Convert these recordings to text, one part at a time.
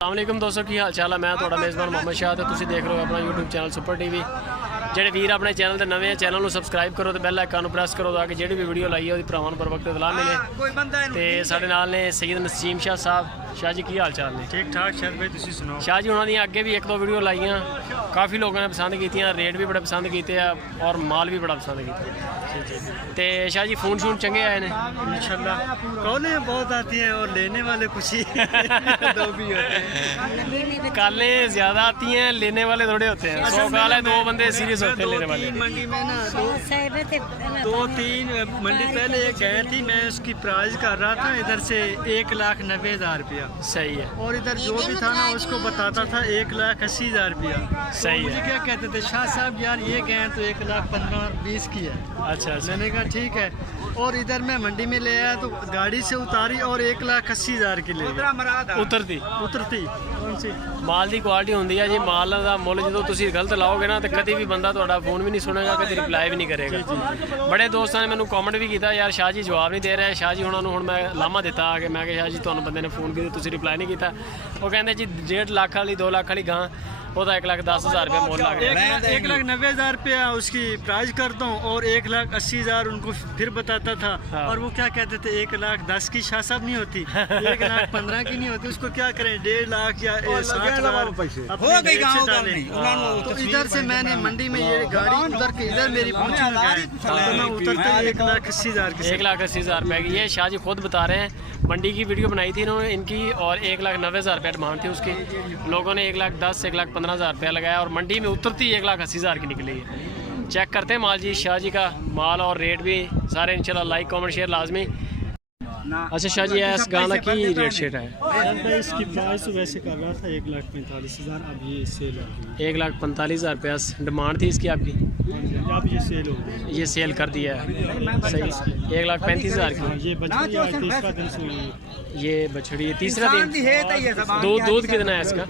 अस्सलामुअलैकुम दोस्तों की हाल चाल है। मैं थोड़ा मेज़बान मोहम्मद शाह तो तुम देख रहे हो अपना यूट्यूब चैनल सुपर टीवी। ਜਿਹੜੇ ਵੀਰ ਆਪਣੇ ਚੈਨਲ ਤੇ ਨਵੇਂ ਆ ਚੈਨਲ ਨੂੰ ਸਬਸਕ੍ਰਾਈਬ ਕਰੋ ਤੇ ਬੈਲ ਆਈਕਨ ਨੂੰ ਪ੍ਰੈਸ ਕਰੋ ਤਾਂ ਕਿ ਜਿਹੜੀ ਵੀ ਵੀਡੀਓ ਲਾਈ ਹੈ ਉਹਦੀ ਭਰਾਵਾਂ ਨੂੰ ਪਰ ਵਕਤ ਇਤਲਾਹ ਮਿਲੇ। ਤੇ ਸਾਡੇ ਨਾਲ ਨੇ ਸੈयद नसीम शाह साहब। शाह जी की हाल चाल ने? ठीक ठाक शाह भाई तुसी सुनाओ। शाह जी उन्होंने अगे भी एक दो वीडियो लाइया, काफ़ी लोगों ने पसंद की, रेट भी बड़े पसंद किए और माल भी बड़ा पसंद किया। तो शाह जी फ़ोन शून चंगे आए हैं इंशाल्लाह। कॉलें बहुत आती हैं और लेने वाले कुछ ही दो भी होते हैं। कॉलें ज़्यादा आती हैं, लेने वाले थोड़े होते हैं। 100 कॉल है, 2 बंदे सीरियस होते हैं लेने वाले। मंडी में ना दो तीन मंडी पहले एक गए थी, मैं उसकी प्राइस कर रहा था इधर से 1,90,000 रुपया। सही है। और इधर जो भी था ना उसको बताता था 1,80,000 रुपया। सही मुझे है। क्या कहते थे शाह साहब यार ये गए तो 1,15,20 की है। अच्छा मैंने कहा ठीक है। और इधर मैं मंडी में ले आया तो गाड़ी से उतारी और 1,80,000 की ले गई। उतरती कौन सी माल की क्वालिटी होंगी है जी। माल का मुल जो तुम गलत लाओगे ना तो कभी भी बंदा थोड़ा फोन भी नहीं सुनेगा, कभी रिप्लाई भी नहीं करेगा। बड़े दोस्तों ने मैंने कॉमेंट भी किया यार शाह जी जवाब नहीं दे रहे। शाह जी उन्होंने हूँ मैं लामा दिता कि मैं शाह जी तुम्हें बंदे ने फोन किया तुम रिप्लाई नहीं किया। वो कहते जी 1.5 लाख वाली 2 लाख वाली गां वह 1,10,000 रुपया मोल लग गया। 1,90,000 रुपया उसकी प्राइस करता हूँ और 1,80,000 उनको फिर बताता था। हाँ। और वो क्या कहते थे 1,10,000 की शाह साहब नहीं होती, 1,15,000 की नहीं होती। उसको क्या करें 1.5 लाख या 60,000 तो इधर से मैंने मंडी में ये गाड़ी उतर के इधर मेरी पहुंची में गए तो मैं उतरते 1,80,000 की 1,80,000 रुपये की। ये शाह जी खुद बता रहे हैं, मंडी की वीडियो बनाई थी इन्होंने इनकी और 1,90,000 रुपये डिमांड थी उसकी। लोगों ने 1,10,000 1,15,000 रुपया लगाया और मंडी में उतरती 1,80,000 की निकली है। चेक करते हैं माल जी, शाह जी का माल और रेट भी सारे इंशाल्लाह लाइक कमेंट शेयर लाजमी। अच्छा शाह जी इस गाना की रेट शेट है? इसकी प्राइस वैसे कर रहा था 1,45,000, अब ये सेल है 1,45,000 रुपया डिमांड थी इसकी आपकी, अब ये सेल हो गई। ये सेल कर दिया है। सही 1,35,000 की। ये बछड़ी आज तीसरा दिन से हुई है। ये बछड़ी तीसरा दिन। दूध कितना है इसका?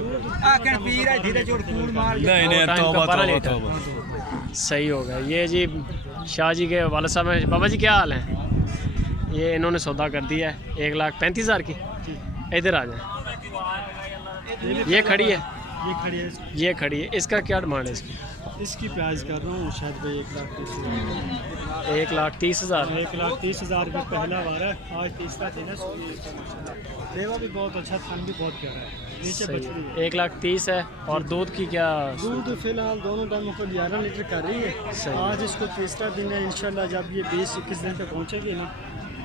सही होगा। ये जी शाह जी के वाले साहब हैं। बाबा जी क्या हाल है? ये इन्होंने सौदा कर दिया है 1,35,000 की। इधर आ जाए। ये खड़ी है, ये खड़ी है। इसका क्या डिमांड है इसकी? इसकी प्राइस कर रहा हूँ शायद भाई 1,30,000। 1,30,000। 1,30,000 रुपये पहला वार है। आज तीसरा दिन है। सेवा भी बहुत अच्छा, थान भी बहुत प्यारा है। नीचे बछड़ी है। 1,30,000 है। और दूध की क्या? दूध फिलहाल दोनों टाइमों को 11 लीटर कर रही है। आज इसको तीसरा दिन है। इंशाल्लाह जब ये 20-21 दिन तक पहुँचेगी ना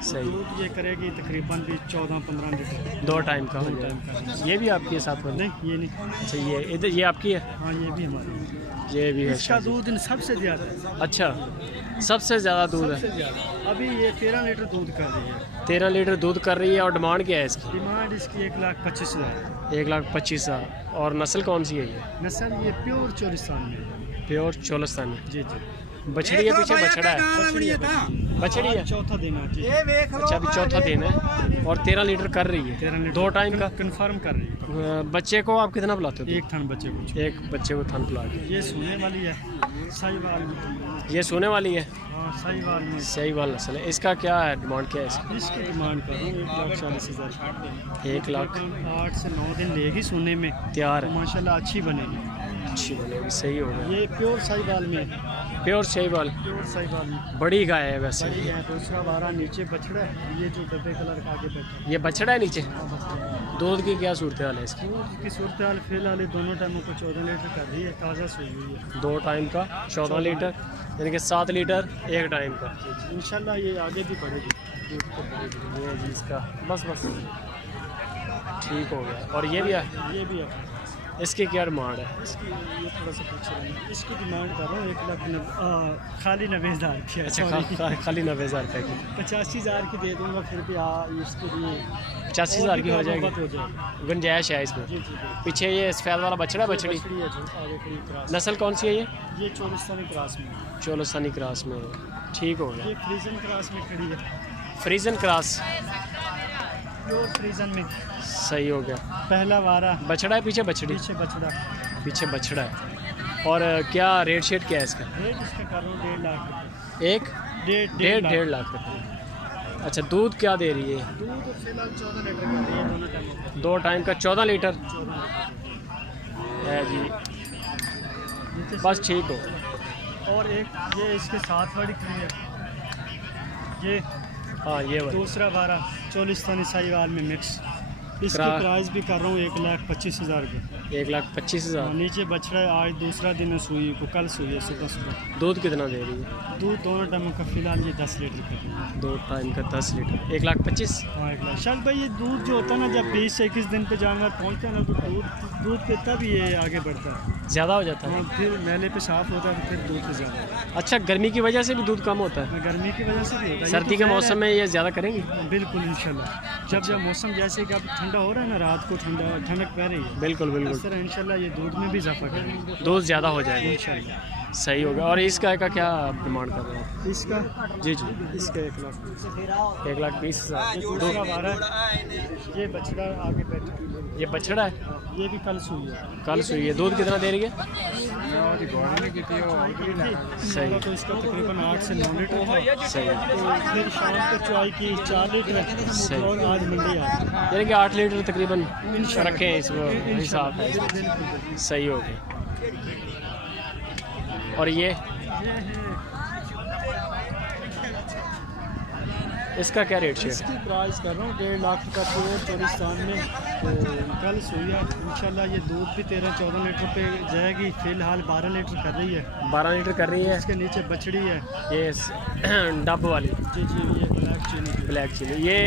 सही दूध ये करेगी तकरीबन भी 14-15 लीटर 2 टाइम का हो टाइम जाएगा। का। ये भी आपके साथ में? नहीं ये नहीं। अच्छा ये इधर ये आपकी है? हाँ ये भी हमारी। ये भी है। इसका दूध सबसे ज़्यादा है। अच्छा सबसे ज़्यादा दूध है। सबसे ज़्यादा अभी ये 13 लीटर दूध कर रही है। 13 लीटर दूध कर रही है। और डिमांड क्या है इसकी? डिमांड इसकी 1,25,000। 1,25,000। और नस्ल कौन सी है ये? नस्ल ये प्योर चोलिस्तान में। प्योर चोलिस्तानी। जी जी। बछड़ी है पीछे बछड़ा है? बछड़ी है। चौथा दिन है। अच्छा अभी चौथा दिन है और 13 लीटर कर रही है। 13 लीटर 2 टाइम का कंफर्म कर रही है। बच्चे को आप कितना पिलाते हो? एक थान बच्चे को। एक बच्चे को थान पिला के। ये सोने वाली है साहिवाल में। ये सोने वाली है? हाँ साहिवाल में। साहिवाल नस्ल है। इसका क्या है डिमांड क्या है इसकी? इसकी डिमांड कर रहा हूँ 1,40,000। 1,00,000 8 से 9 दिन लेगी सोने में। तैयार है। माशाल्लाह अच्छी बनेगी। अच्छी बनेगी। सही होगा। ये प्योर साहिवाल में है। प्योर साहिवाल। प्योर साहिवाल में बड़ी गाय है वैसे। बड़ी है। दूसरा वारा नीचे बछड़ा है। ये जो डब्बे कलर का आगे बैठा ये बछड़ा है नीचे। है। दूध की क्या सूरत हाल है इसकी? दूध की सूरत हाल फिलहाल दोनों टाइमों को 14 लीटर कर रही है। ताज़ा सोई हुई है। 2 टाइम का 14 लीटर यानी कि 7 लीटर एक टाइम का। इंशाल्लाह ये आगे भी बढ़ेगी। दूध को बढ़ेगी। ये जी इसका बस ठीक हो गया। और ये भी है? ये भी है। इसकी क्या डिमांड है? इसकी ये थोड़ा सा पूछ रहे हैं। इसकी डिमांड कर रहा हूँ 1,90,000 खाली 90,000 की। अच्छा खाली 90,000 रुपये की। 85,000 की दे दूँगा फिर भी इसके लिए 85,000 की हो जाएगी। हो जाएगी। गुंजाइश है इसमें। जी जी। पीछे ये सफ़ेद वाला बछड़ा बछड़ी बछड़ी है जो आगे खड़ी क्रॉस। नस्ल कौन सी है ये चोलिस्तानी क्रॉस में। चोलिस्तानी क्रॉस में। ठीक हो गया। ये फ्रीजन क्रॉस में खड़ी है। फ्रीजन क्रॉस प्योर फ्रीजन में। सही हो गया। पहला वारा बछड़ा है पीछे बछड़ी? पीछे बछड़ा। पीछे बछड़ा है। और क्या रेट शेट क्या है इसका? रेट इसका कर रहा हूँ 1,50,000 रुपये। एक 1.5 लाख रुपये। अच्छा, दूध क्या दे रही है? दूध फिलहाल 14 लीटर कर रही है दोनों टाइम। 2 टाइम का 14 लीटर 14 है जी, लीटर। बस ठीक हो। और एक ये इसके साथ वाली खड़ी है, ये हाँ ये वाली। दूसरा 12 चोलिस्तानी साहिवाल में मिक्स। इसकी क्रा- प्राइस भी कर रहा हूँ 1,25,000 रुपये। 1,25,000। नीचे बछड़ा है, आज दूसरा दिन है सुई को, कल सुई है सुबह सुबह। दूध कितना दे रही है? दूध दोनों टाइमों का फिलहाल ये 10 लीटर कर रही है। 2 टाइम का 10 लीटर, 1,25,000। हाँ 1 लाख। शायद भाई ये दूध जो होता है ना, जब 20 से 21 दिन पे जानवर पहुँचता है ना, तो दूध पे तब ये आगे बढ़ता है। ज़्यादा हो जाता है। हाँ, फिर मेले पे साफ होता है, तो फिर दूध पे ज़्यादा। अच्छा, गर्मी की वजह से भी दूध कम होता है? गर्मी की वजह से भी होता है। सर्दी के मौसम में ये ज़्यादा करेंगी? बिल्कुल इंशाल्लाह। जब मौसम जैसे कि अब ठंडा हो रहा है ना, रात को ठंडक पै रही है, बिल्कुल इस बिल्कुल, तरह इंशाल्लाह ये दूध में भी इजाफा करेंगे दूध ज़्यादा हो जाएगा। इंशाल्लाह। सही होगा। और इस गाय का क्या डिमांड कर रहे हैं? इसका जी जी, इसका 1 लाख। 1,20,000। ये दूसरा 12 ये बछड़ा आगे बैठा, ये बछड़ा है, ये भी कल सुई है। कल सुई है। दूध कितना दे रही है? सही। तो इसका तकरीबन 8 से 9 लीटर था। सही है। तो फिर शाम को चाय की 4 लीटर सही। और आज मंडी आ गई। यानी कि 8 लीटर तकरीबन रखें इस हिसाब है। बिल्कुल। सही हो गया। और ये इसका क्या रेट है? इसकी प्राइस कर रहा हूँ 1.5 लाख का प्योर चोलिस्तान में। तो कल सुई है इंशाल्लाह। ये दूध भी 13-14 लीटर पे जाएगी। फिलहाल 12 लीटर कर रही है। 12 लीटर कर रही है। इसके नीचे बछड़ी है, ये डब वाली जी जी, ये ब्लैक चीनी की। Black chilli. ये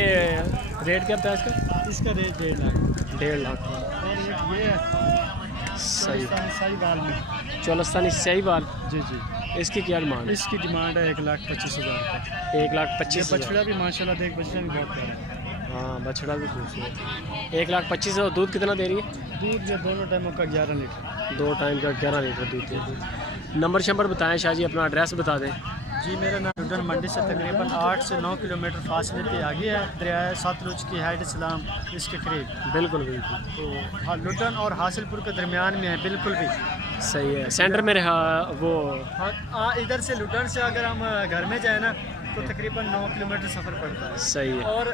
रेट क्या था इसका? इसका रेट 1.5 लाख। 1.5 लाख। और एक ये है सही। साहिवाल में, चोलस्तानी सहीवाल, जी जी। इसकी क्या डिमांड है? इसकी डिमांड है 1,25,000 का। 1,25,000। बछड़ा भी माशाल्लाह, देख बछड़ा भी बहुत प्यारा है। हाँ, बछड़ा भी खूबसूरत। 1,25,000। दूध कितना दे रही है? दूध ये दोनों टाइमों का 11 लीटर। 2 टाइम का 11 लीटर दूध दे रही है। नंबर शंबर बताएं शाह जी, अपना एड्रेस बता दें। जी, मेरा नाम लुडन मंडी से तकरीबन 8 से 9 किलोमीटर फासले पे आगे है। दरिया सतलुज की हाइड इस्लाम इसके करीब। बिल्कुल बिल्कुल तो हाँ, लुडन और हासिलपुर के दरमियान में है बिल्कुल भी। सही है। सेंटर में रहा वो। हाँ, इधर से लुडन से अगर हम घर में जाए ना, तो तकरीबन 9 किलोमीटर सफ़र पड़ता है। सही है। और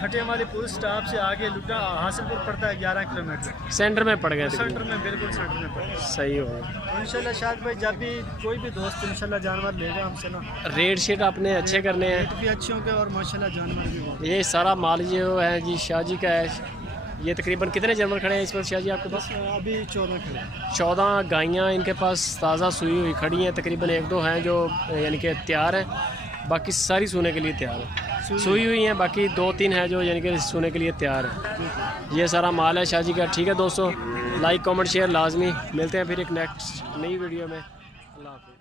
फटे वाली पुल स्टॉप से आगे लुडन हासिलपुर पड़ता है 11 किलोमीटर। सेंटर में पड़ गए थे। सेंटर में, बिल्कुल सेंटर में पड़ता है। सही हो गया। तो इंशाल्लाह शायद भाई जब भी कोई भी दोस्त इंशाल्लाह जानवर लेगा हमसे ना, रेट शेट आपने अच्छे करने हैं। रेट भी अच्छे होंगे और माशाल्लाह जानवर भी होंगे। ये सारा माल जो है जी शाह जी का है। ये तकरीबन कितने जानवर खड़े हैं इस वक्त शाह जी आपके पास? बस अभी 14 खड़े। 14 गायें इनके पास ताज़ा सूई हुई खड़ी हैं। तकरीबन 1-2 हैं जो यानी कि तैयार हैं, बाकी सारी सोने के लिए तैयार है। सूई हुई हैं, बाकी 2-3 हैं जो यानी कि सोने के लिए तैयार है। ये सारा माल है शाह जी का। ठीक है दोस्तों, लाइक कमेंट शेयर लाजमी। मिलते हैं फिर एक नेक्स्ट नई वीडियो में। अल्लाह हाफ़िज़।